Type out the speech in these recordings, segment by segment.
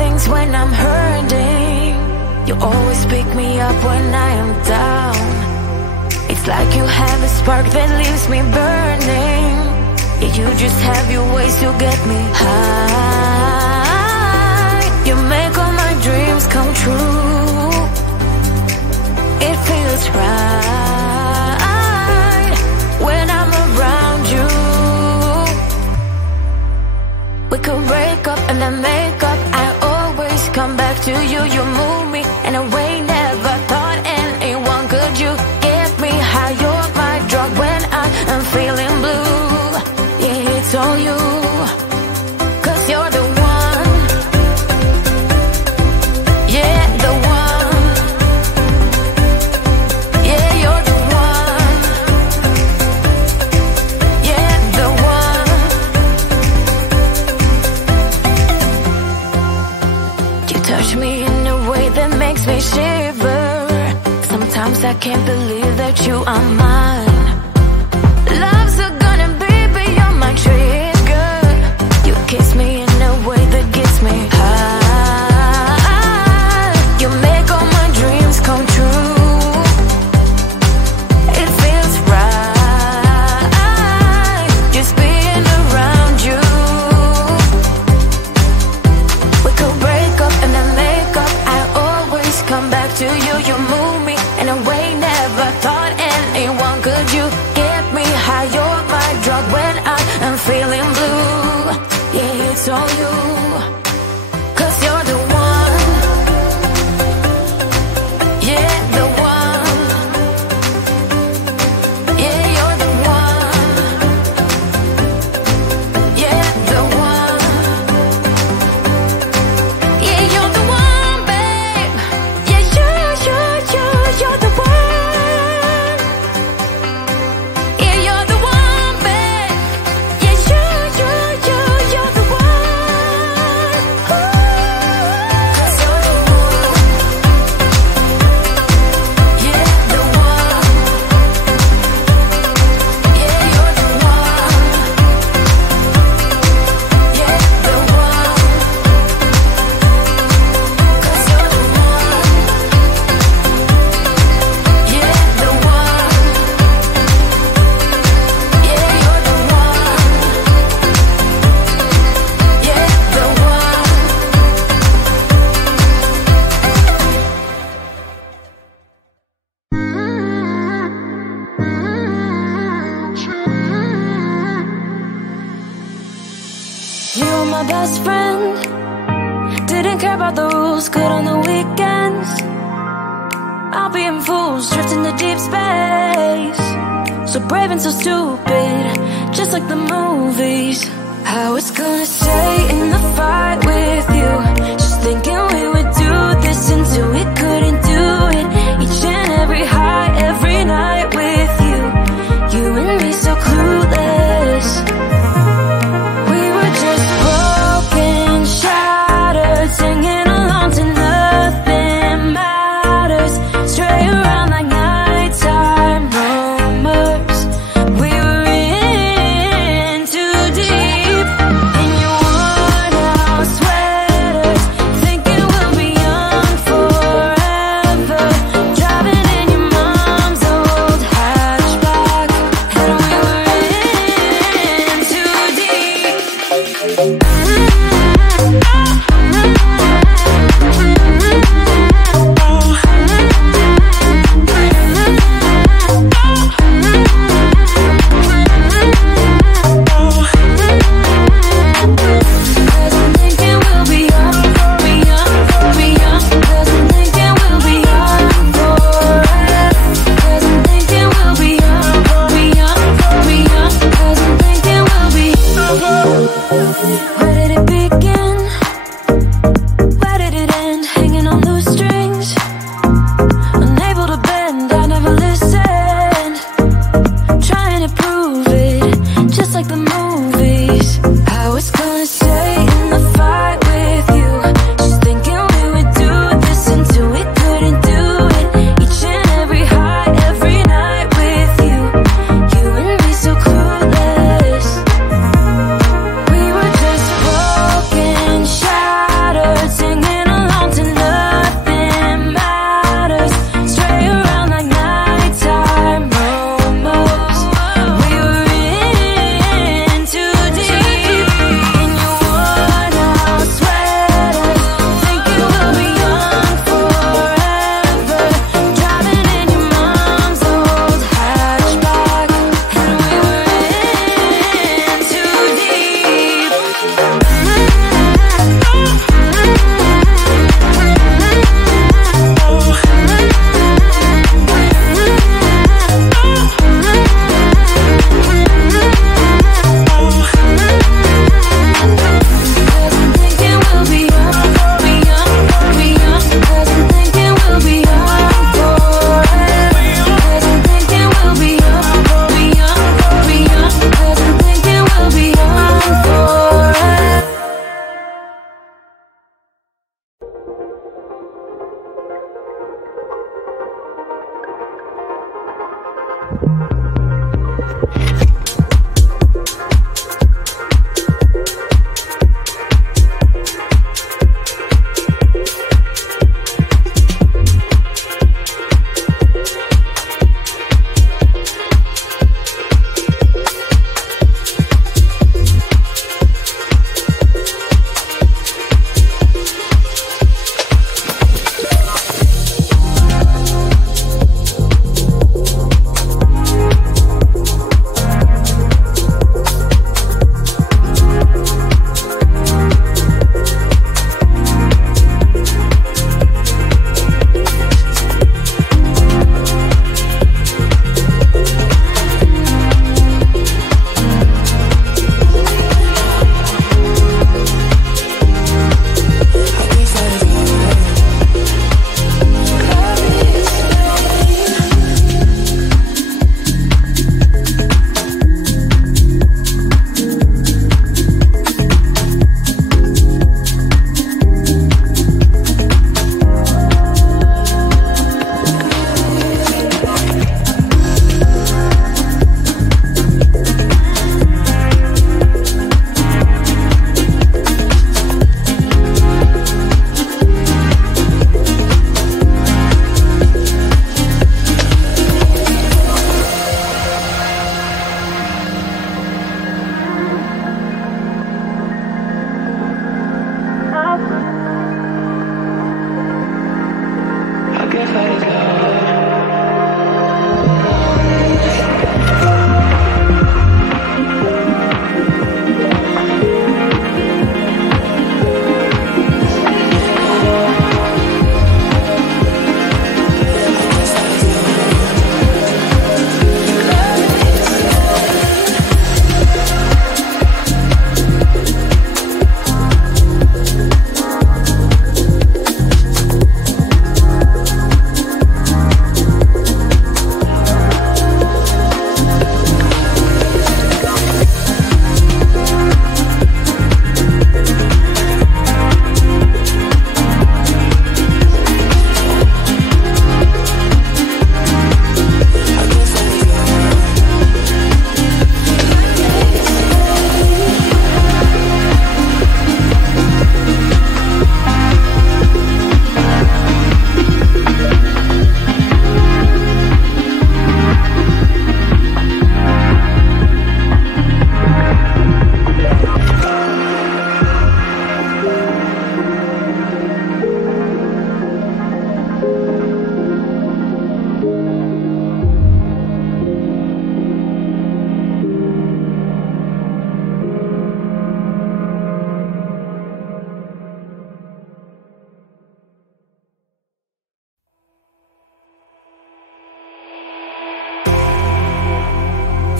things when I'm hurting. You always pick me up when I am down. It's like you have a spark that leaves me burning. Yeah, you just have your ways to get me high. You make all my dreams come true. It feels right when I'm around you. We could break up and then make up. I always come back to you. You move me in a way never thought anyone could. You get me high. You're my drug when I am feeling blue. Yeah, it's all you, 'cause you're the one. Yeah, the one. Yeah, you're the one. Yeah, the one. You touch me in a way that makes me shiver. Sometimes I can't believe that you are mine. Love's a gun and baby you're my trigger. You kiss me in a way that gets me high. You make all my dreams come true. It feels right just being around you. We could break up and then make up. I always come back to you. You move me in a way never thought anyone could. You get me high. You're my drug when I am feeling blue. Yeah, it's all you, 'cause you're the one. Yeah, the one. Yeah, you're the one. Yeah, the one. Yeah, you're the one, babe. Yeah, you're the one. Yeah, you're the one, babe. Yeah, you're the one. Ooh. 'Cause you're the one. Yeah, the one. Yeah, you're the one. Yeah, the one. 'Cause you're the one. Yeah, the one. Yeah, you're the one. Yeah, the one. You were my best friend. Didn't care about the rules, good on the weekends. I'll be in fools, drifting to deep space. So brave and so stupid, just like the movies. I was gonna stay in the fight with you, just thinking we would do this until we couldn't do it. Each and every high, every night with you. You and me so clueless. We were just broken, shattered, singing along to nothing matters. Stray around like nighttime rumors. We were in too deep in your worn out sweater.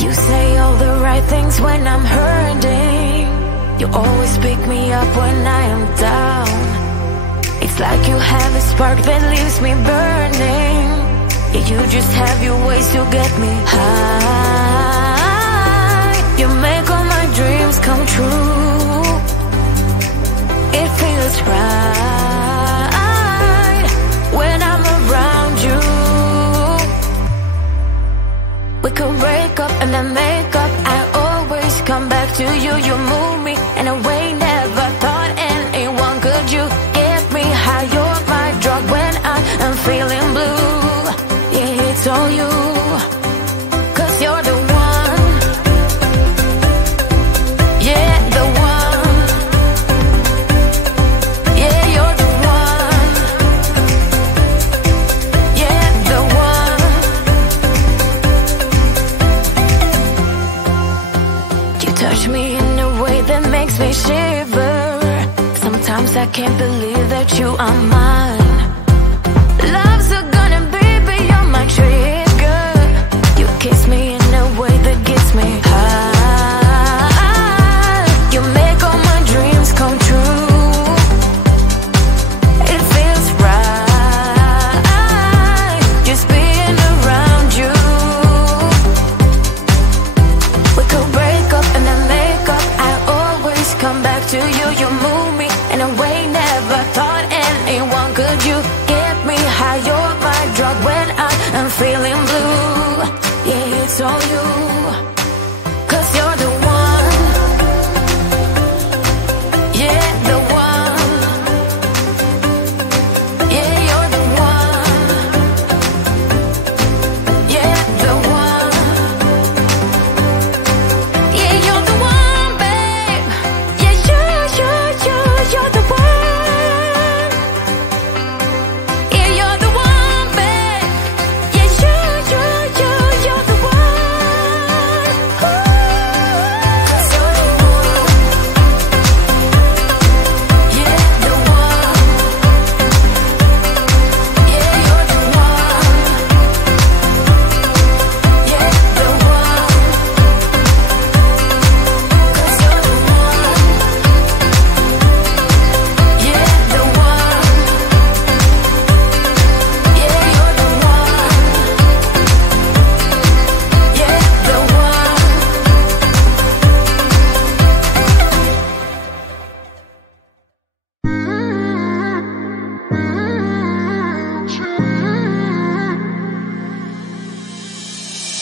You say all the right things when I'm hurting. You always pick me up when I am down. It's like you have a spark that leaves me burning. Yeah, you just have your ways to get me high. You make all my dreams come true. It feels right when I'm around you. We could break up and then make up. I always come back to you. You move me in a way never thought anyone could. You get me high. You're my drug when I am feeling blue. Yeah, it's all you, 'cause you're the one. Yeah, the one. Yeah, you're the one. Yeah, the one. You touch me in a way that makes me shiver. Sometimes I can't believe that you are mine. Love's a gonna be beyond my trigger. You kiss me in a way that gets me high. You make all my dreams come true. It feels right just being around you. We could break up and then make up. I always come back to you. You move me in a way never thought anyone could. it's all you. 'Cause you're the one. Yeah, the one. Yeah, you're the one. Yeah, the one. Yeah, you're the one, babe. Yeah, you're the one. Yeah, you're the one, babe. Yeah, you're the one.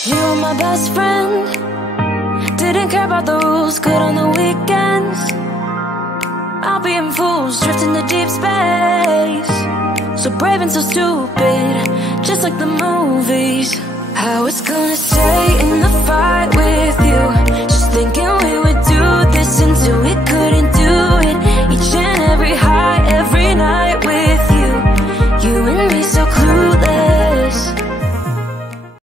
You were my best friend. Didn't care about the rules, good on the weekends. I'll be in fools, drifting to deep space. So brave and so stupid, just like the movies. How it's gonna say